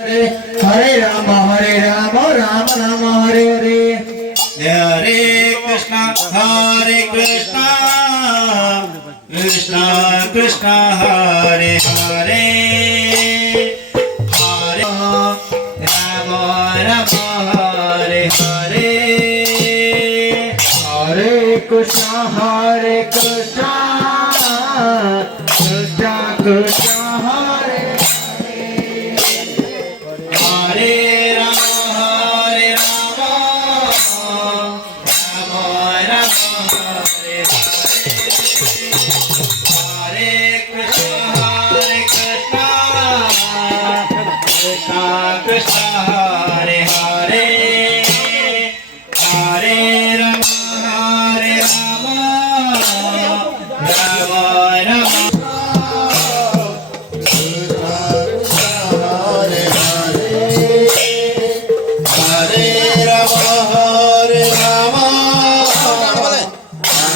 Hare Ram Ram Ram Hare Hare. Hare Krishna Krishna Krishna Hare Hare Hare Ram Hare Hare Hare Krishna Krishna Krishna Hare Hare Ram Ram Ram Hare Hare Krishna Krishna Krishna Hare Hare Hare Ram Ram Ram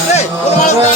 Hare Rama